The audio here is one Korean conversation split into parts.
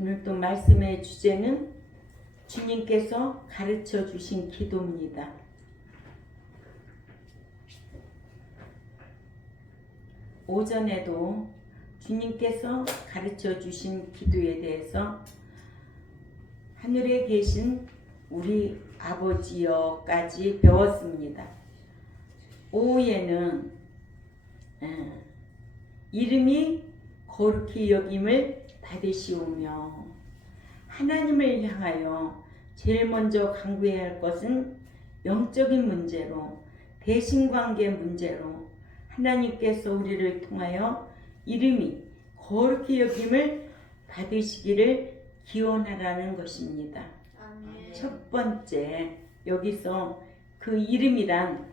오늘 또 말씀의 주제는 주님께서 가르쳐 주신 기도입니다. 오전에도 주님께서 가르쳐 주신 기도에 대해서 하늘에 계신 우리 아버지여까지 배웠습니다. 오후에는 이름이 거룩히 여김을 받으시오며 하나님을 향하여 제일 먼저 강구해야 할 것은 영적인 문제로, 대신관계 문제로 하나님께서 우리를 통하여 이름이 거룩히 여김을 받으시기를 기원하라는 것입니다. 아멘. 첫 번째, 여기서 그 이름이란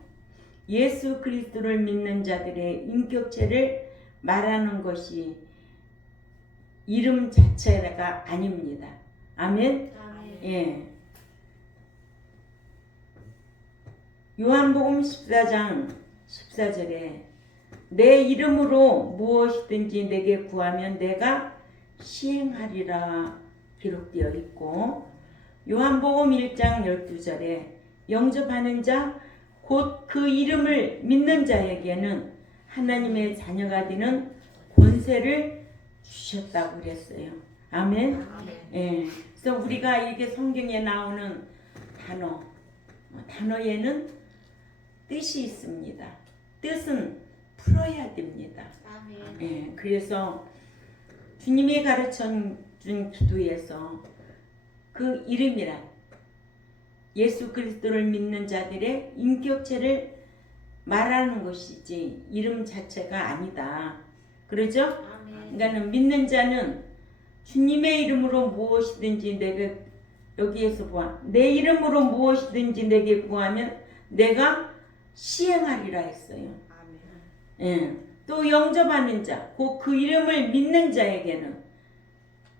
예수 그리스도를 믿는 자들의 인격체를 말하는 것이 이름 자체가 아닙니다. 아멘? 아멘. 예. 요한복음 14장 14절에 내 이름으로 무엇이든지 내게 구하면 내가 시행하리라 기록되어 있고, 요한복음 1장 12절에 영접하는 자 곧 그 이름을 믿는 자에게는 하나님의 자녀가 되는 권세를 주셨다고 그랬어요. 아멘. 아멘. 예. 그래서 우리가 이게 성경에 나오는 단어에는 뜻이 있습니다. 뜻은 풀어야 됩니다. 아멘. 예. 그래서 주님이 가르쳐 준 기도에서 그 이름이란 예수 그리스도를 믿는 자들의 인격체를 말하는 것이지 이름 자체가 아니다. 그러죠? 아멘. 그러니까 믿는 자는 주님의 이름으로 무엇이든지 내게, 여기에서 봐, 내 이름으로 무엇이든지 내게 구하면 내가 시행하리라 했어요. 아멘. 예. 또 영접하는 자, 곧 그 이름을 믿는 자에게는,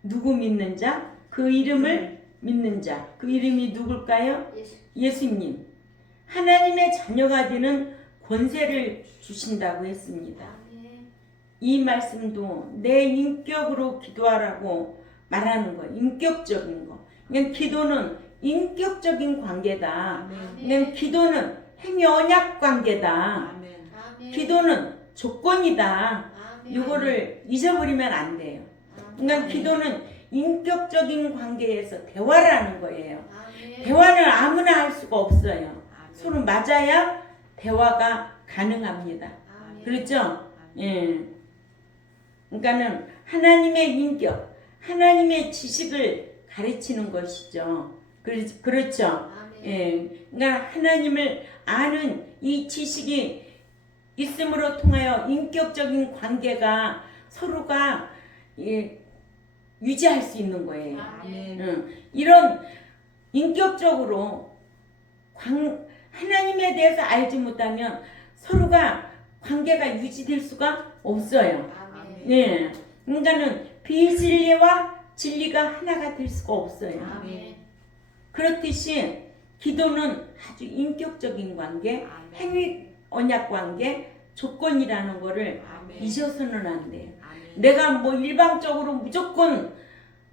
누구 믿는 자? 그 이름을 믿는 자. 그 이름이 누굴까요? 예수. 예수님. 하나님의 자녀가 되는 권세를 주신다고 했습니다. 아멘. 이 말씀도 내 인격으로 기도하라고 말하는 거예요. 인격적인 거. 그냥 기도는 인격적인 관계다. 그냥 기도는 행위 언약 관계다. 아멘. 기도는 조건이다. 아멘. 이거를 잊어버리면 안 돼요. 아멘. 그러니까 기도는 인격적인 관계에서 대화를 하는 거예요. 아멘. 대화는 아무나 할 수가 없어요. 아멘. 서로 맞아야 대화가 가능합니다. 아멘. 그렇죠? 예. 그러니까는 하나님의 인격, 하나님의 지식을 가르치는 것이죠. 그렇죠? 아멘. 예. 그러니까 하나님을 아는 이 지식이 있음으로 통하여 인격적인 관계가 서로가 유지할 수 있는 거예요. 아멘. 이런 인격적으로 하나님에 대해서 알지 못하면 서로가 관계가 유지될 수가 없어요. 아멘. 예. 그러니까는 비진리와 진리가 하나가 될 수가 없어요. 아멘. 그렇듯이 기도는 아주 인격적인 관계, 행위 언약 관계, 조건이라는 거를 잊어서는 안 돼요. 내가 뭐 일방적으로 무조건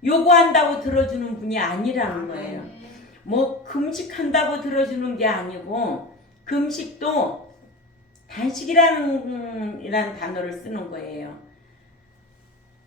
요구한다고 들어주는 분이 아니라는 거예요. 뭐 금식한다고 들어주는 게 아니고, 금식도 단식이라는 단어를 쓰는 거예요.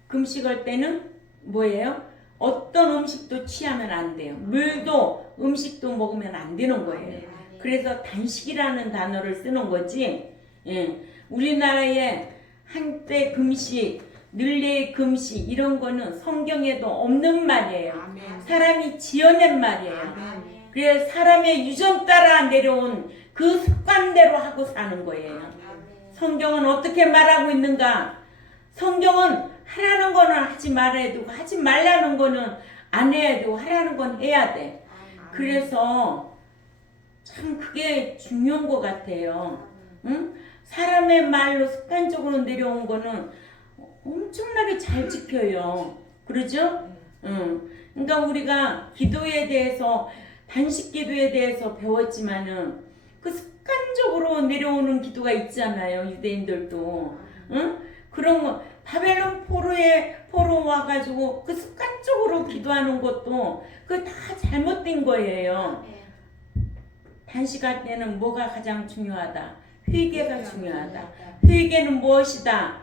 금식할 때는 뭐예요? 어떤 음식도 취하면 안 돼요. 물도 음식도 먹으면 안 되는 거예요. 그래서 단식이라는 단어를 쓰는 거지. 예. 우리나라에 한때 금식, 늘레 금식 이런 거는 성경에도 없는 말이에요. 사람이 지어낸 말이에요. 그래서 사람의 유전 따라 내려온 그 습관대로 하고 사는 거예요. 성경은 어떻게 말하고 있는가? 성경은 하라는 거는 하지 말아야 되고 하지 말라는 거는 안 해야 되고 하라는 건 해야 돼. 그래서 참 그게 중요한 것 같아요. 응? 사람의 말로 습관적으로 내려온 거는 엄청나게 잘 지켜요. 그러죠? 응. 그러니까 우리가 기도에 대해서, 단식 기도에 대해서 배웠지만은 그 습관적으로 내려오는 기도가 있잖아요. 유대인들도. 응? 그런 거 바벨론 포로 와가지고 그 습관적으로 기도하는 것도 그 다 잘못된 거예요. 아멘. 단식할 때는 뭐가 가장 중요하다? 회개가 중요하다. 회개는 무엇이다?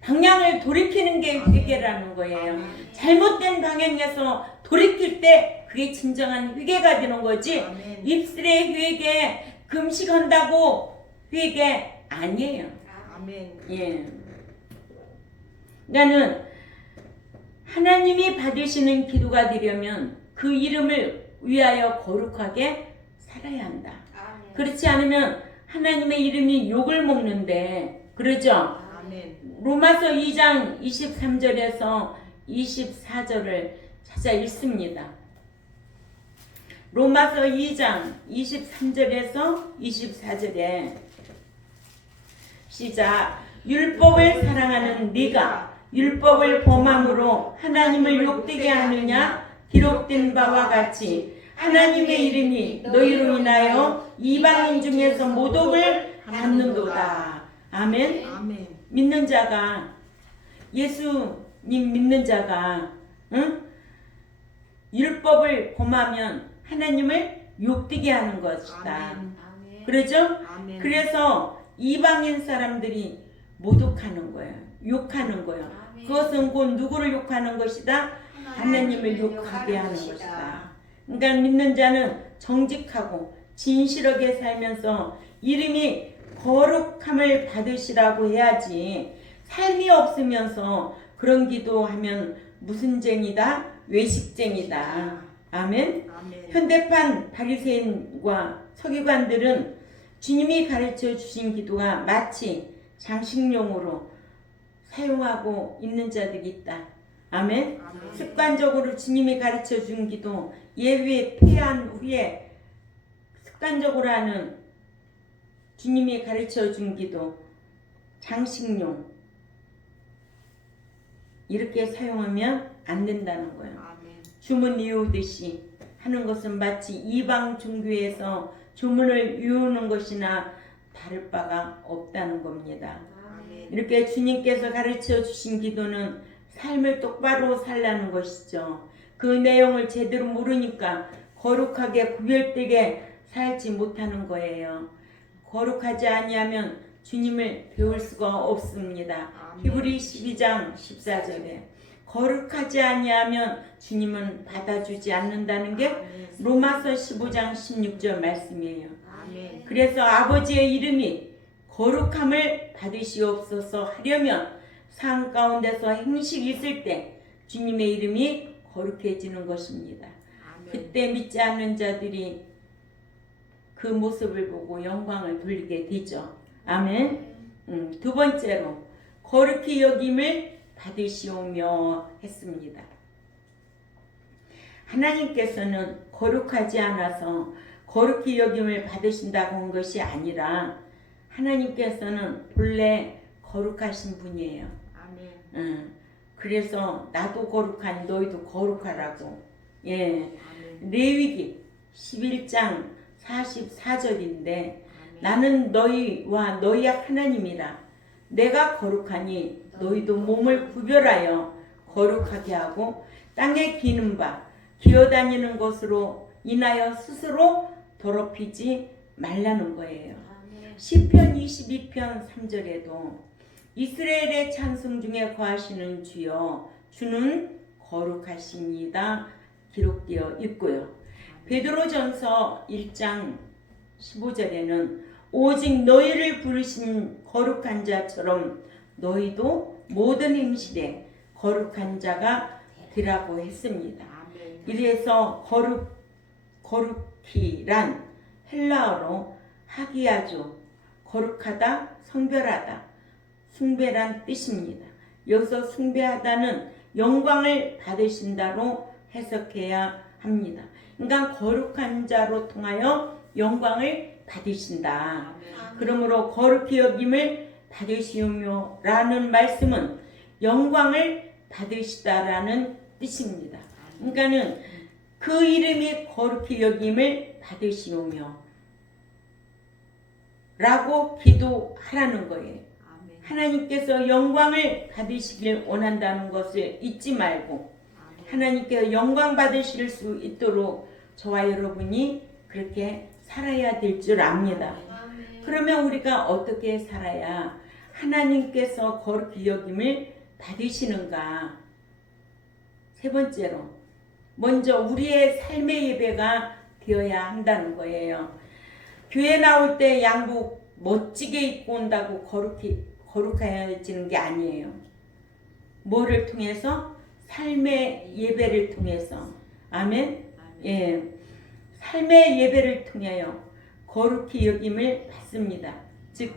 방향을 돌이키는 게 회개라는 거예요. 잘못된 방향에서 돌이킬 때 그게 진정한 회개가 되는 거지. 아멘. 입술의 회개, 금식한다고 회개 아니에요. 아멘. 예. 나는 하나님이 받으시는 기도가 되려면 그 이름을 위하여 거룩하게 살아야 한다. 아멘. 그렇지 않으면 하나님의 이름이 욕을 먹는데, 그러죠? 아멘. 로마서 2장 23절에서 24절을 찾아 읽습니다. 로마서 2장 23절에서 24절에 시작. 율법을 사랑하는 네가 율법을 범함으로 하나님을 욕되게 하느냐? 기록된 바와 같이 하나님의 이름이 너희로 인하여 이방인 중에서 모독을 받는도다. 아멘. 아멘. 믿는 자가, 예수님 믿는 자가 율법을 범하면 하나님을 욕되게 하는 것이다. 아멘. 아멘. 그러죠? 아멘. 그래서 이방인 사람들이 모독하는 거예요. 욕하는 거예요. 아멘. 그것은 곧 누구를 욕하는 것이다? 하나님을 욕하게 하는 것이다. 그러니까 믿는 자는 정직하고 진실하게 살면서 이름이 거룩함을 받으시라고 해야지, 삶이 없으면서 그런 기도하면 무슨 쟁이다? 외식쟁이다. 아멘. 아멘. 현대판 바리새인과 서기관들은 주님이 가르쳐 주신 기도가 마치 장식용으로 사용하고 있는 자들이 있다. 아멘. 아멘. 습관적으로 주님이 가르쳐 준 기도, 예외 폐한 후에 습관적으로 하는 주님이 가르쳐 준 기도, 장식용, 이렇게 사용하면 안 된다는 거예요. 아멘. 주문 이루듯이 하는 것은 마치 이방 종교에서 주문을 이루는 것이나 다를 바가 없다는 겁니다. 아멘. 이렇게 주님께서 가르쳐 주신 기도는 삶을 똑바로 살라는 것이죠. 그 내용을 제대로 모르니까 거룩하게 구별되게 살지 못하는 거예요. 거룩하지 아니하면 주님을 배울 수가 없습니다. 아멘. 히브리 12장 14절에 거룩하지 아니하면 주님은 받아주지 않는다는 게 아멘. 로마서 15장 16절 말씀이에요. 아멘. 그래서 아버지의 이름이 거룩함을 받으시옵소서 하려면 상 가운데서 행식이 있을 때 주님의 이름이 거룩해지는 것입니다. 아멘. 그때 믿지 않는 자들이 그 모습을 보고 영광을 돌리게 되죠. 아멘. 두 번째로 거룩히 여김을 받으시오며 했습니다. 하나님께서는 거룩하지 않아서 거룩히 여김을 받으신다고 한 것이 아니라 하나님께서는 본래 거룩하신 분이에요. 아멘. 그래서 나도 거룩하니 너희도 거룩하라고. 예. 아멘. 레위기 11장 44절인데 아멘. 나는 너희와 너희의 하나님이라. 내가 거룩하니 너희도 몸을 구별하여 거룩하게 하고 땅에 기는 바 기어다니는 것으로 인하여 스스로 더럽히지 말라는 거예요. 아멘. 시편 22편 3절에도 이스라엘의 찬송 중에 거하시는 주여 주는 거룩하십니다 기록되어 있고요. 베드로전서 1장 15절에는 오직 너희를 부르신 거룩한 자처럼 너희도 모든 행실에 거룩한 자가 되라고 했습니다. 아멘. 이래서 거룩히란 헬라어로 하기야죠. 거룩하다, 성별하다, 숭배란 뜻입니다. 여기서 숭배하다는 영광을 받으신다로 해석해야 합니다. 그러니까 거룩한 자로 통하여 영광을 받으신다. 아멘. 그러므로 거룩히 여김을 받으시오며 라는 말씀은 영광을 받으시다라는 뜻입니다. 그러니까는 그 이름이 거룩히 여김을 받으시오며 라고 기도하라는 거예요. 아멘. 하나님께서 영광을 받으시길 원한다는 것을 잊지 말고 하나님께서 영광 받으실 수 있도록 저와 여러분이 그렇게 살아야 될 줄 압니다. 아멘. 그러면 우리가 어떻게 살아야 하나님께서 거룩히 여김을 받으시는가? 세 번째로 먼저 우리의 삶의 예배가 되어야 한다는 거예요. 교회 나올 때 양복 멋지게 입고 온다고 거룩해지는 게 아니에요. 뭐를 통해서? 삶의 예배를 통해서. 아멘? 예. 삶의 예배를 통하여 거룩히 여김을 받습니다. 즉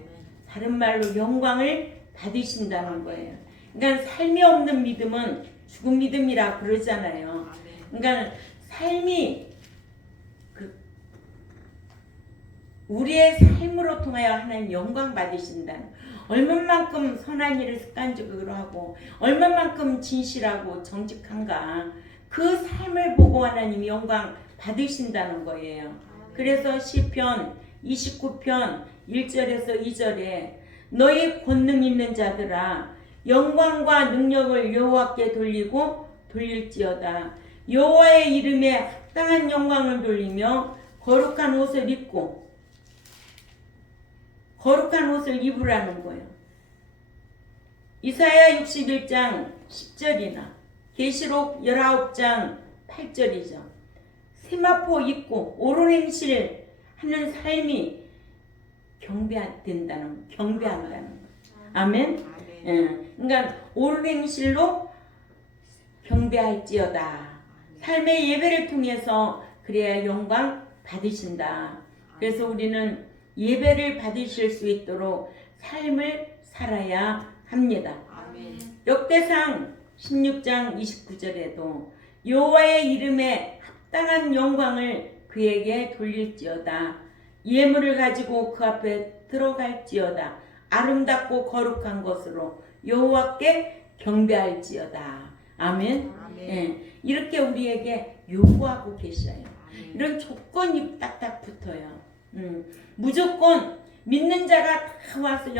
다른 말로 영광을 받으신다는 거예요. 그러니까 삶이 없는 믿음은 죽은 믿음이라 그러잖아요. 그러니까 삶이 우리의 삶으로 통하여 하나님 영광 받으신다는, 얼마만큼 선한 일을 습관적으로 하고 얼마만큼 진실하고 정직한가, 그 삶을 보고 하나님이 영광 받으신다는 거예요. 그래서 시편 29편 1절에서 2절에 너희 권능 있는 자들아 영광과 능력을 여호와께 돌리고 돌릴지어다. 여호와의 이름에 합당한 영광을 돌리며 거룩한 옷을 입고, 거룩한 옷을 입으라는 거예요. 이사야 61장 10절이나 계시록 19장 8절이죠. 세마포 입고 옳은 행실 하는 삶이 경배한다는 거예요. 아멘. 그러니까 옳은 행실로 경배할지어다. 삶의 예배를 통해서 그래야 영광 받으신다. 그래서 우리는 예배를 받으실 수 있도록 삶을 살아야 합니다. 역대상 16장 29절에도 여호와의 이름에 합당한 영광을 그에게 돌릴지어다. 예물을 가지고 그 앞에 들어갈지어다. 아름답고 거룩한 것으로 여호와께 경배할지어다. 아멘. 예, 이렇게 우리에게 요구하고 계셔요. 이런 조건이 딱딱 붙어요. 무조건 믿는 자가 다 와서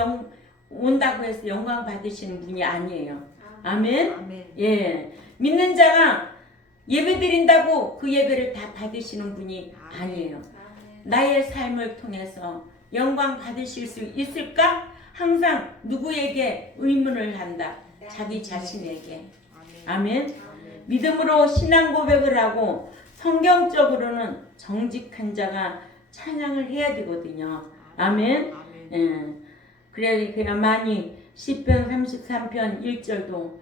온다고 해서 영광 받으시는 분이 아니에요. 아멘. 예, 믿는 자가 예배 드린다고 그 예배를 다 받으시는 분이 아니에요. 나의 삶을 통해서 영광 받으실 수 있을까? 항상 누구에게 의문을 한다. 자기 자신에게. 아멘. 믿음으로 신앙 고백을 하고 성경적으로는 정직한 자가 찬양을 해야 되거든요. 아멘. 그래야 많이 시편 33편 1절도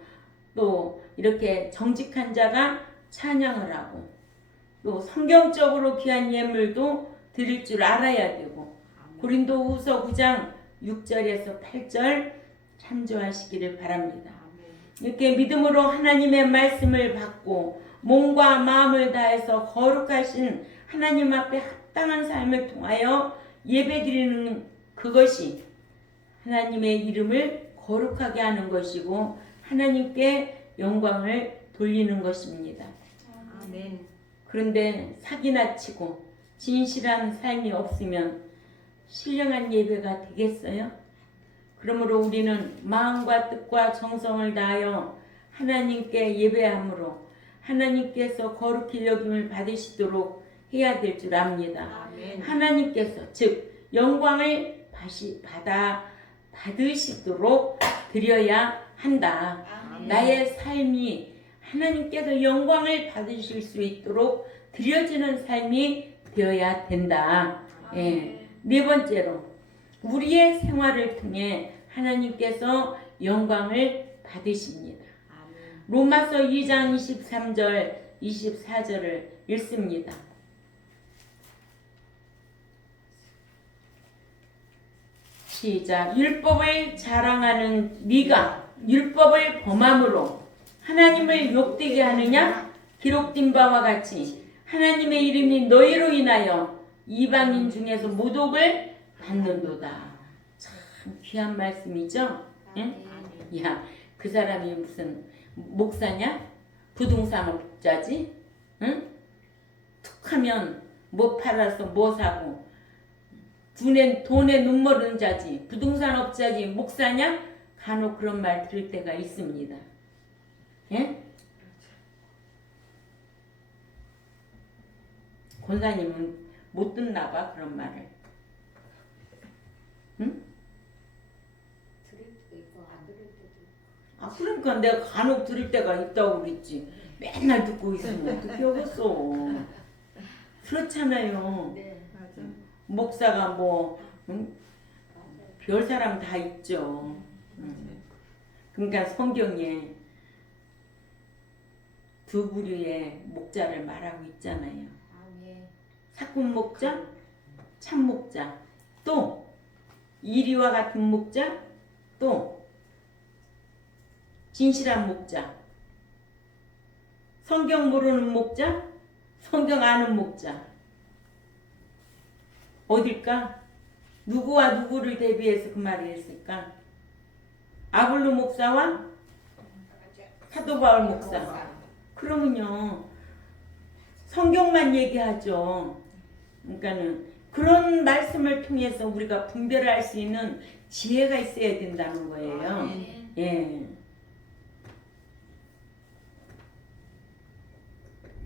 또 이렇게 정직한 자가 찬양을 하고 또 성경적으로 귀한 예물도 드릴 줄 알아야 되고, 고린도후서 9장 6절에서 8절 참조하시기를 바랍니다. 이렇게 믿음으로 하나님의 말씀을 받고 몸과 마음을 다해서 거룩하신 하나님 앞에 합당한 삶을 통하여 예배드리는 그것이 하나님의 이름을 거룩하게 하는 것이고 하나님께 영광을 돌리는 것입니다. 그런데 사기나 치고 진실한 삶이 없으면 신령한 예배가 되겠어요? 그러므로 우리는 마음과 뜻과 정성을 다하여 하나님께 예배함으로 하나님께서 거룩히 여김을 받으시도록 해야 될 줄 압니다. 하나님께서 즉 영광을 받으시도록 드려야 한다. 나의 삶이 하나님께서 영광을 받으실 수 있도록 드려지는 삶이 되어야 된다. 예. 네 번째로 우리의 생활을 통해 하나님께서 영광을 받으십니다. 로마서 2장 23절 24절을 읽습니다. 시작. 율법을 자랑하는 네가 율법을 범함으로 하나님을 욕되게 하느냐? 기록된 바와 같이 하나님의 이름이 너희로 인하여 이방인 중에서 모독을 받는도다. 참 귀한 말씀이죠? 응? 야, 그 사람이 무슨 목사냐? 부동산업자지? 응? 툭하면 뭐 팔아서 뭐 사고 돈에 눈 머는 자지. 부동산업자지. 목사냐? 간혹 그런 말 들을 때가 있습니다. 예? 권사님은 못 듣나 봐 그런 말을. 응? 들을 때도 있고 안 들을 때도 있고. 아 그러니까 내가 간혹 들을 때가 있다고 그랬지. 맨날 듣고 있으면 어떻게 하겠어. 그렇잖아요. 네. 맞아. 목사가 뭐 응? 맞아요. 별 사람 다 있죠. 그러니까 성경에 두 부류의 목자를 말하고 있잖아요. 아멘. 사꾼 목자, 참 목자, 또 이리와 같은 목자, 또 진실한 목자, 성경 모르는 목자, 성경 아는 목자. 어딜까? 누구와 누구를 대비해서 그 말을 했을까? 아볼로 목사와 사도 바울 목사. 그러면요 성경만 얘기하죠. 그러니까는 그런 말씀을 통해서 우리가 분별할 수 있는 지혜가 있어야 된다는 거예요. 아멘. 예.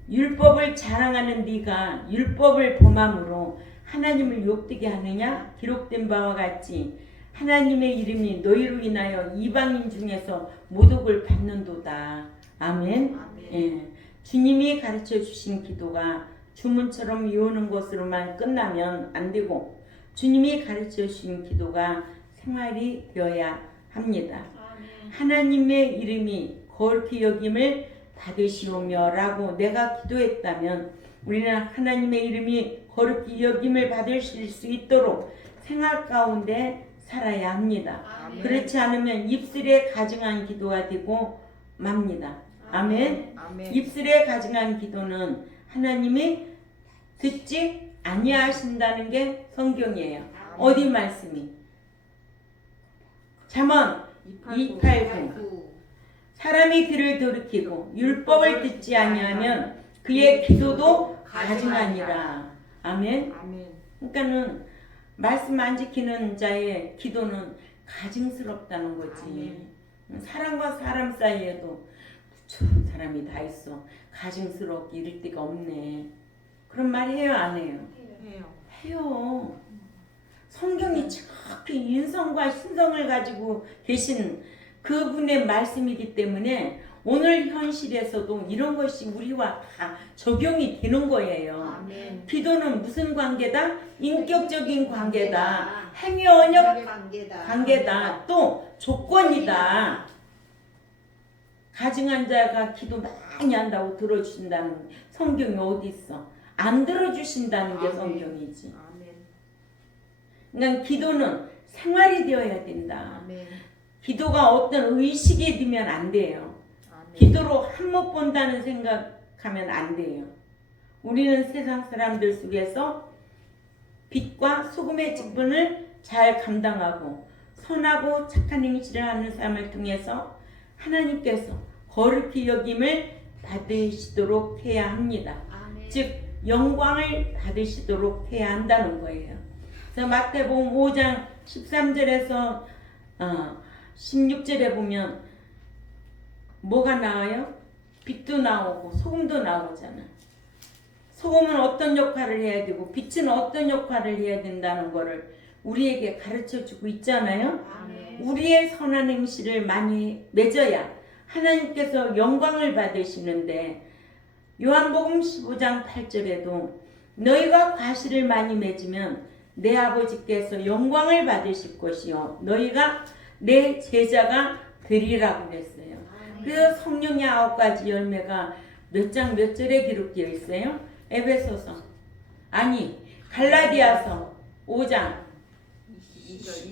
율법을 자랑하는 네가 율법을 범함으로 하나님을 욕되게 하느냐? 기록된 바와 같이 하나님의 이름이 너희로 인하여 이방인 중에서 모독을 받는도다. 아멘. 아멘. 예. 주님이 가르쳐 주신 기도가 주문처럼 외우는 것으로만 끝나면 안 되고 주님이 가르쳐 주신 기도가 생활이 되어야 합니다. 아멘. 하나님의 이름이 거룩히 여김을 받으시오며 라고 내가 기도했다면 우리는 하나님의 이름이 거룩히 여김을 받으실 수 있도록 생활 가운데 살아야 합니다. 아멘. 그렇지 않으면 입술에 가증한 기도가 되고 맙니다. 아멘. 아멘. 입술에 가증한 기도는 하나님이 듣지 아니하신다는 게 성경이에요. 어디 말씀이? 잠언 2:8. 구. 사람이 귀를 돌이키고 율법을 듣지 아니하면 그의 기도도 가증하니라. 아멘. 아멘. 그러니까는 말씀 안 지키는 자의 기도는 가증스럽다는 거지. 아멘. 사람과 사람 사이에도 저런 사람이 다 있어. 가증스럽게 이럴 데가 없네. 그런 말 해요, 안 해요? 해요. 해요. 성경이 정확히 인성과 신성을 가지고 계신 그분의 말씀이기 때문에 오늘 현실에서도 이런 것이 우리와 다 적용이 되는 거예요. 아멘. 기도는 무슨 관계다? 인격적인 관계다. 행위 언역 관계다. 또 조건이다. 가증한 자가 기도 많이 한다고 들어주신다는 성경이 어디 있어? 안 들어주신다는 게 아멘. 성경이지. 아멘. 그러니까 기도는 생활이 되어야 된다. 아멘. 기도가 어떤 의식이 되면 안 돼요. 아멘. 기도로 한몫 본다는 생각하면 안 돼요. 우리는 세상 사람들 속에서 빛과 소금의 직분을 잘 감당하고 선하고 착한 행실을 하는 삶을 통해서 하나님께서 거룩히 여김을 받으시도록 해야 합니다. 아멘. 즉 영광을 받으시도록 해야 한다는 거예요. 그래서 마태복음 5장 13절에서 16절에 보면 뭐가 나와요? 빛도 나오고 소금도 나오잖아. 소금은 어떤 역할을 해야 되고 빛은 어떤 역할을 해야 된다는 거를 우리에게 가르쳐주고 있잖아요. 아멘. 우리의 선한 행실을 많이 맺어야 하나님께서 영광을 받으시는데 요한복음 15장 8절에도 너희가 과실을 많이 맺으면 내 아버지께서 영광을 받으실 것이요 너희가 내 제자가 되리라고 그랬어요. 그래서 성령의 9가지 열매가 몇 장 몇 절에 기록되어 있어요? 에베소서 아니 갈라디아서 5장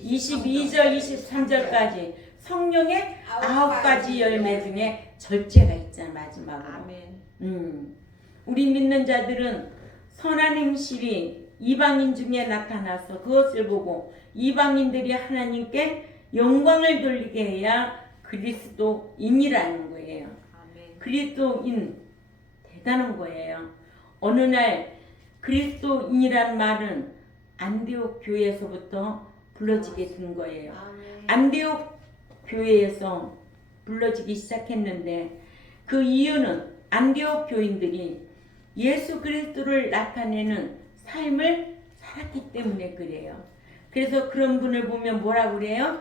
22절 23절까지 성령의 9가지 열매 중에 절제가 있잖아 마지막으로. 아멘. 우리 믿는 자들은 선한 행실이 이방인 중에 나타나서 그것을 보고 이방인들이 하나님께 영광을 돌리게 해야 그리스도인이라는 거예요. 아멘. 그리스도인 대단한 거예요. 어느 날 그리스도인이란 말은 안디옥 교회에서부터 불러지게 된 거예요. 아멘. 안디옥 교회에서 불러지기 시작했는데 그 이유는 안디옥 교인들이 예수 그리스도를 나타내는 삶을 살았기 때문에 그래요. 그래서 그런 분을 보면 뭐라 그래요?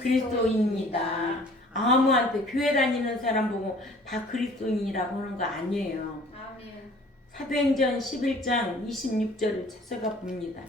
그리스도인이다. 아무한테 교회 다니는 사람 보고 다 그리스도인이라고 하는 거 아니에요. 아멘. 사도행전 11장 26절을 찾아가 봅니다.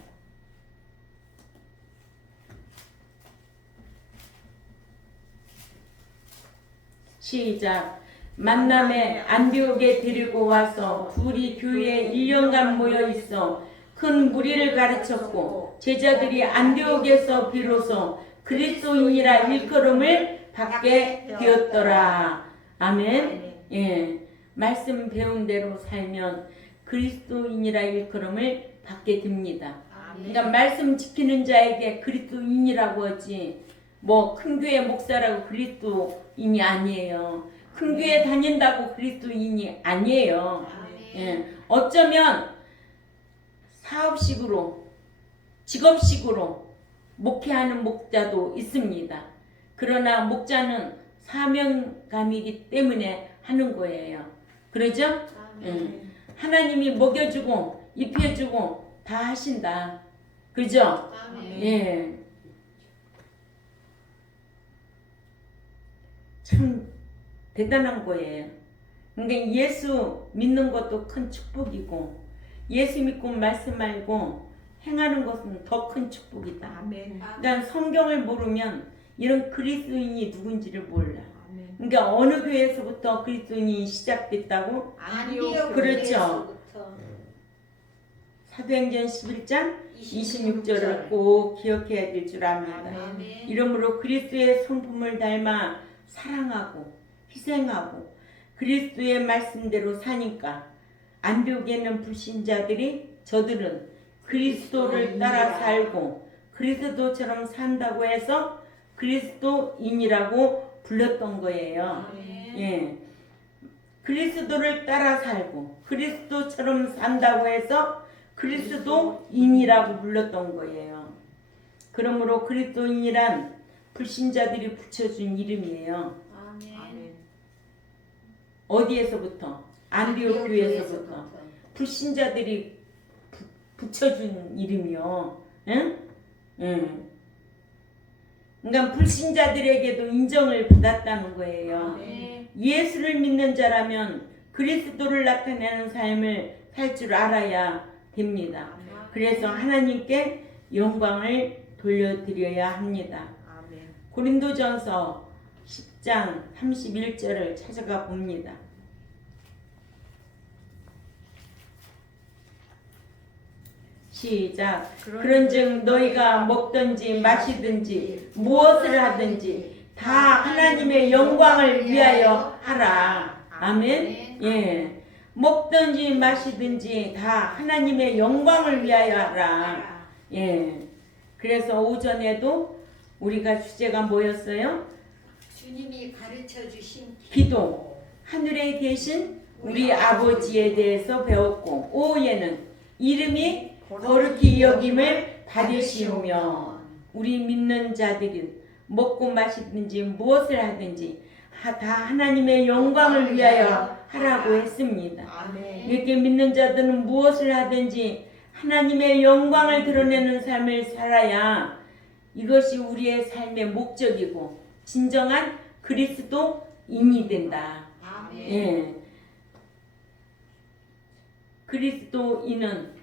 시작. 만남에 안디옥에 데리고 와서 둘이 교회에 1년간 모여 있어 큰 무리를 가르쳤고 제자들이 안디옥에서 비로소 그리스도인이라 일컬음을 받게 되었더라. 아멘. 예, 말씀 배운 대로 살면 그리스도인이라 일컬음을 받게 됩니다. 그러니까 말씀 지키는 자에게 그리스도인이라고 하지 뭐 큰 교회 목사라고 그리스도인이 아니에요. 큰 교회 다닌다고 그리스도인이 아니에요. 예, 어쩌면 사업식으로 직업식으로 목회하는 목자도 있습니다. 그러나 목자는 사명감이기 때문에 하는 거예요. 그러죠? 하나님이 먹여주고 입혀주고 다 하신다. 그죠? 예. 참 대단한 거예요. 그러니까 예수 믿는 것도 큰 축복이고 예수 믿고 말씀 알고 행하는 것은 더 큰 축복이다. 아멘. 그러니까 성경을 모르면 이런 그리스도인이 누군지를 몰라. 아멘. 그러니까 어느 교회에서부터 그리스도인이 시작됐다고? 안디옥 그렇죠. 사도행전 11장 26절을 꼭 기억해야 될 줄 압니다. 아멘. 이러므로 그리스도의 성품을 닮아 사랑하고 희생하고 그리스도의 말씀대로 사니까 안디옥에는 불신자들이 저들은 그리스도를 따라 살고 그리스도처럼 산다고 해서 그리스도인이라고 불렀던 거예요. 예. 그리스도를 따라 살고 그리스도처럼 산다고 해서 그리스도인이라고 불렀던 거예요. 그러므로 그리스도인이란 불신자들이 붙여준 이름이에요. 아멘. 어디에서부터? 안디옥 교회에서부터 불신자들이 붙여준 이름이요. 응? 응. 그러니까 불신자들에게도 인정을 받았다는 거예요. 아멘. 예수를 믿는 자라면 그리스도를 나타내는 삶을 살 줄 알아야 됩니다. 그래서 하나님께 영광을 돌려드려야 합니다. 아멘. 고린도전서 10장 31절을 찾아가 봅니다. 시작. 그런즉 너희가 먹든지 마시든지 무엇을 하든지 다 하나님의 영광을 위하여 하라. 아멘. 예. 먹든지 마시든지 다 하나님의 영광을 위하여 하라. 예. 그래서 오전에도 우리가 주제가 뭐였어요? 주님이 가르쳐 주신 기도. 하늘에 계신 우리 아버지에 대해서 배웠고 오후에는 이름이 거룩히 여김을 받으시오며 우리 믿는 자들은 먹고 마시든지 무엇을 하든지 다 하나님의 영광을 위하여 하라고 했습니다. 아멘. 이렇게 믿는 자들은 무엇을 하든지 하나님의 영광을 드러내는 삶을 살아야 이것이 우리의 삶의 목적이고 진정한 그리스도인이 된다. 아멘. 예. 그리스도인은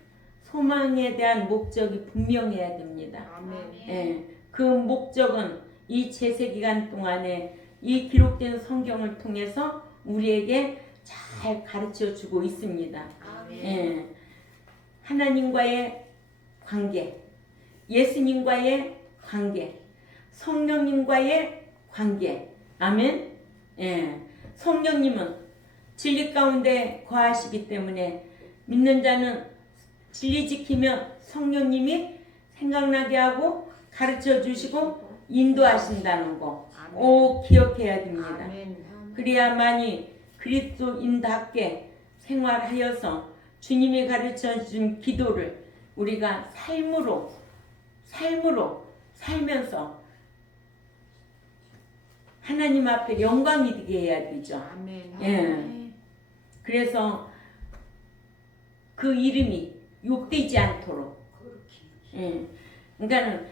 소망에 대한 목적이 분명해야 됩니다. 아멘. 예. 그 목적은 이 제세 기간 동안에 이 기록된 성경을 통해서 우리에게 잘 가르쳐 주고 있습니다. 아멘. 예. 하나님과의 관계, 예수님과의 관계, 성령님과의 관계. 아멘. 예. 성령님은 진리 가운데 거하시기 때문에 믿는 자는 진리 지키면 성령님이 생각나게 하고 가르쳐 주시고 인도하신다는 거 꼭 기억해야 됩니다. 아멘. 그래야만이 그리스도인답게 생활하여서 주님이 가르쳐 준 기도를 우리가 삶으로 살면서 하나님 앞에 영광이 되게 해야 되죠. 아멘. 예. 그래서 그 이름이 욕되지 않도록. 예. 그러니까는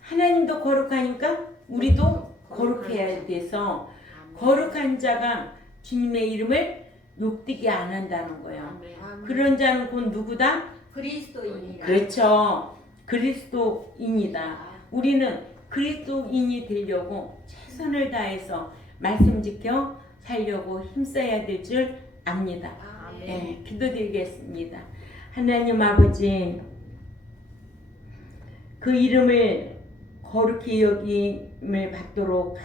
하나님도 거룩하니까 우리도 거룩해야 돼서 거룩한 자가 주님의 이름을 욕되게 안 한다는 거예요. 아멘. 그런 자는 곧 누구다? 그리스도인이라. 그렇죠. 그리스도인이다. 우리는 그리스도인이 되려고 최선을 다해서 말씀 지켜 살려고 힘써야 될 줄 압니다. 아멘. 네, 기도드리겠습니다. 하나님 아버지, 그 이름을 거룩히 여김을 받도록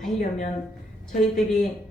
하려면 저희들이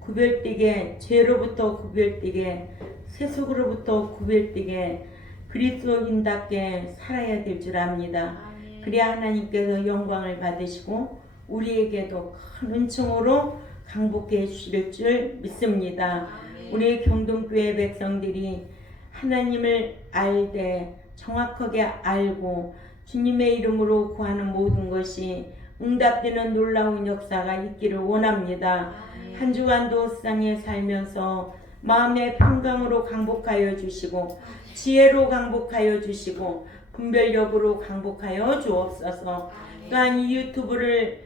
구별되게, 죄로부터 구별되게, 세속으로부터 구별되게 그리스도인답게 살아야 될 줄 압니다. 그래야 하나님께서 영광을 받으시고 우리에게도 큰 은총으로 강복해 해주실 줄 믿습니다. 우리 경동교회 백성들이 하나님을 알되 정확하게 알고 주님의 이름으로 구하는 모든 것이 응답되는 놀라운 역사가 있기를 원합니다. 한 주간도 세상에 살면서 마음의 평강으로 강복하여 주시고 지혜로 강복하여 주시고 분별력으로 강복하여 주옵소서. 또한 이 유튜브를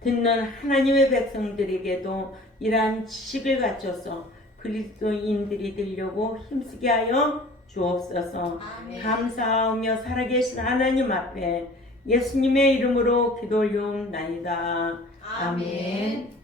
듣는 하나님의 백성들에게도 이러한 지식을 갖춰서 그리스도인들이 되려고 힘쓰게 하여 주옵소서. 감사하며 살아계신 하나님 앞에 예수님의 이름으로 기도 올려옵나이다. 아멘.